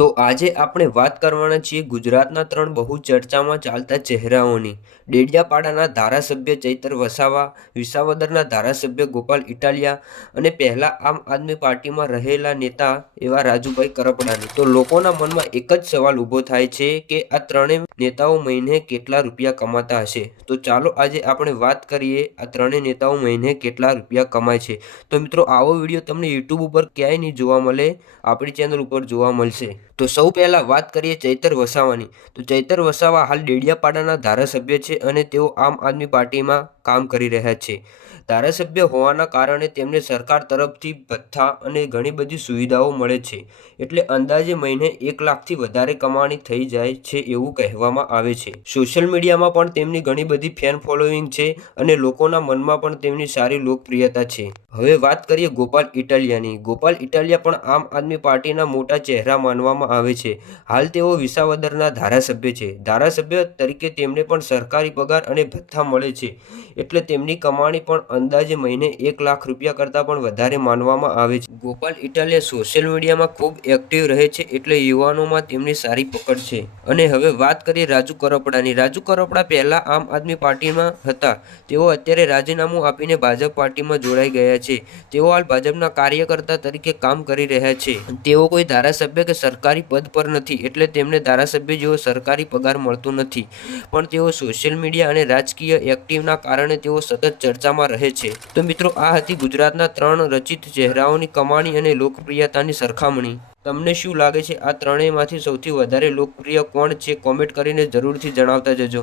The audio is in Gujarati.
તો આજે આપણે વાત કરવાના છીએ ગુજરાતના 3 બહુ ચર્ચામાં ચાલતા ચહેરાઓની. ડેડિયાપાડાના ધારાસભ્ય ચૈતર વસાવા, વિસાવદરના ધારાસભ્ય ગોપાલ ઇટાલિયા અને પહેલા આમ આદમી પાર્ટીમાં રહેલા નેતા એવા રાજુભાઈ કરપડાની. તો લોકોના મનમાં એક જ સવાલ ઊભો થાય છે કે આ ત્રણેય નેતાઓ મહિને કેટલા રૂપિયા કમાતા હશે. તો ચાલો આજે આપણે વાત કરીએ આ ત્રણેય નેતાઓ મહિને કેટલા રૂપિયા કમાય છે. તો મિત્રો, આવો વિડીયો તમને યુટ્યુબ ઉપર ક્યાંય નહીં જોવા મળે, આપણી ચેનલ ઉપર જોવા મળશે. તો સૌ પહેલા વાત કરીએ ચૈતર વસાવાની. તો ચૈતર વસાવા હાલ ડેડિયાપાડાના ધારાસભ્ય છે અને તેઓ આમ આદમી પાર્ટીમાં કામ કરી રહ્યા છે. ધારાસભ્ય હોવાના કારણે તેમને સરકાર તરફથી ભથ્થા અને ઘણી બધી સુવિધાઓ મળે છે. એટલે અંદાજે મહિને 1 લાખથી વધારે કમાણી થઈ જાય છે એવું કહેવામાં આવે છે. સોશિયલ મીડિયામાં પણ તેમની ઘણી બધી ફેન ફોલોઈંગ છે અને લોકોના મનમાં પણ તેમની સારી લોકપ્રિયતા છે. હવે વાત કરીએ ગોપાલ ઇટાલિયાની. ગોપાલ ઇટાલિયા પણ આમ આદમી પાર્ટીના મોટા ચહેરા માનવામાં આવે છે. હાલ તેઓ વિસાવદરના ધારાસભ્ય છે. ધારાસભ્ય તરીકે તેમને પણ સરકારી પગાર અને ભથ્થા મળે છે. એટલે તેમની કમાણી પણ અંદાજે મહિને 1 લાખ રૂપિયા કરતાં પણ વધારે માનવામાં આવે છે. ગોપાલ ઇટાલિયા સોશિયલ મીડિયામાં ખૂબ એક્ટિવ રહે છે એટલે યુવાનોમાં તેમની સારી પકડ છે. અને હવે વાત કરીએ રાજુ કરપડાની. રાજુ કરપડા પહેલા આમ આદમી પાર્ટીમાં હતા. તેઓ અત્યારે રાજીનામું આપીને ભાજપ પાર્ટીમાં જોડાઈ ગયા છે. તેઓ હાલ ભાજપના કાર્યકર્તા તરીકે કામ કરી રહ્યા છે. તેઓ કોઈ ધારાસભ્ય કે સરકારી પદ પર નથી એટલે તેમને ધારાસભ્ય જેવો સરકારી પગાર મળતો નથી. પણ તેઓ સોશિયલ મીડિયા અને રાજકીય એક્ટિવના કારણે તેઓ સતત ચર્ચામાં રહે છે. તો મિત્રો, આ હતી ગુજરાતના 3 રચિત ચહેરાઓની કમાણી અને લોકપ્રિયતાની સરખામણી. તમને શું લાગે છે આ ત્રણેયમાંથી સૌથી વધારે લોકપ્રિય કોણ છે? કોમેન્ટ કરીને જરૂરથી જણાવતા જજો.